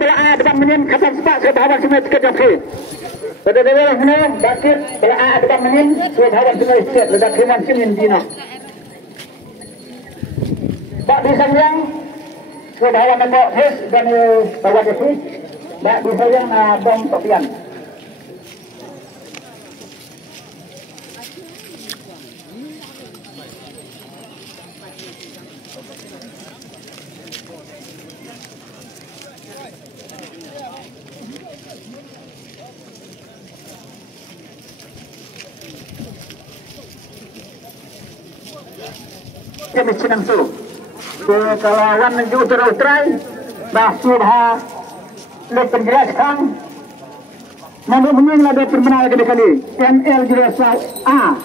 belah depan menin kapan sepak sebahawan semua tiket joki. Pada dewa mana bakir belah depan menin sebahawan semua tiket ledak kriman sinin dina. Bak disayang sebahawan nombor his dan bawa joki. Bak disayang bom topian. Kami senang tu. Kalau awan menuju utara-utara, dah sudah lebih penjelaskan. Namun ada permenal kali. ML jelaskan A.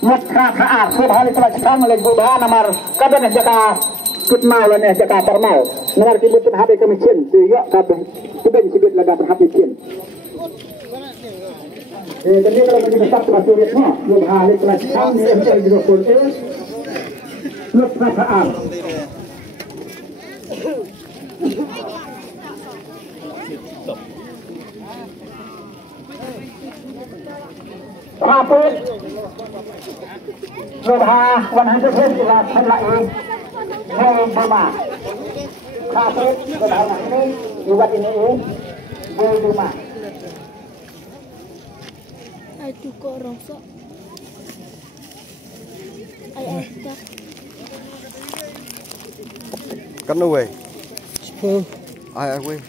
Mutra A. Sudah hari telah sekarang oleh Buddha nomor kapan jaka kutmal dan jaka formal. Nomor kibutun HP kami sen. Sehingga kapan sebut laga perhatian. Jadi kalau kita start masuk ritme, Buddha hari telah sekarang ML jelaskan Mutra A. Rapid sudah 100% jelas lagi dari Buma. Rapid sudah ini buat ini dari Buma. Aduh kok rongsok. Ayo dah. Cắn đâu vậy? Ai quên.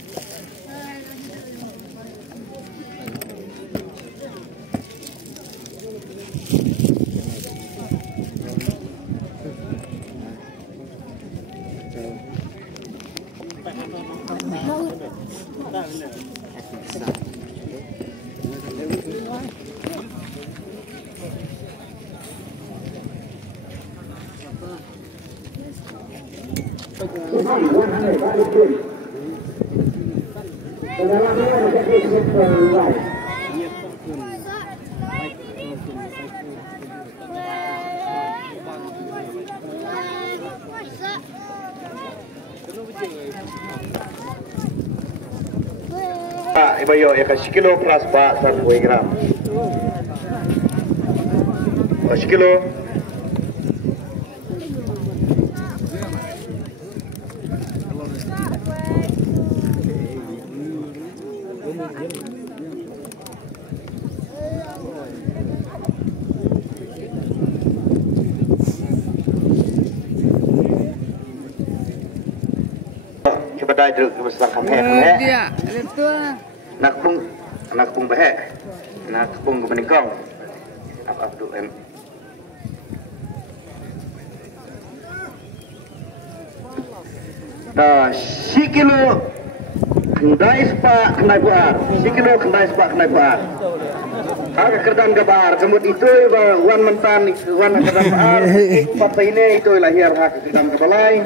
Iba yo ya 1 kilo plus ba 1 gram. 1 kilo. Coba dah dulu ke besar kamera. Dia, itu. Nak pung bahek, nak pung kemeningkong, apa tu em. Nah, 1 kilo kendai sepak kendai buar, 1 kilo kendai sepak kendai buar. Agak kerdan gabar, semut itu wan mentan, wan kerdan buar. Partai ini itu lahir hak kerdan kebalai.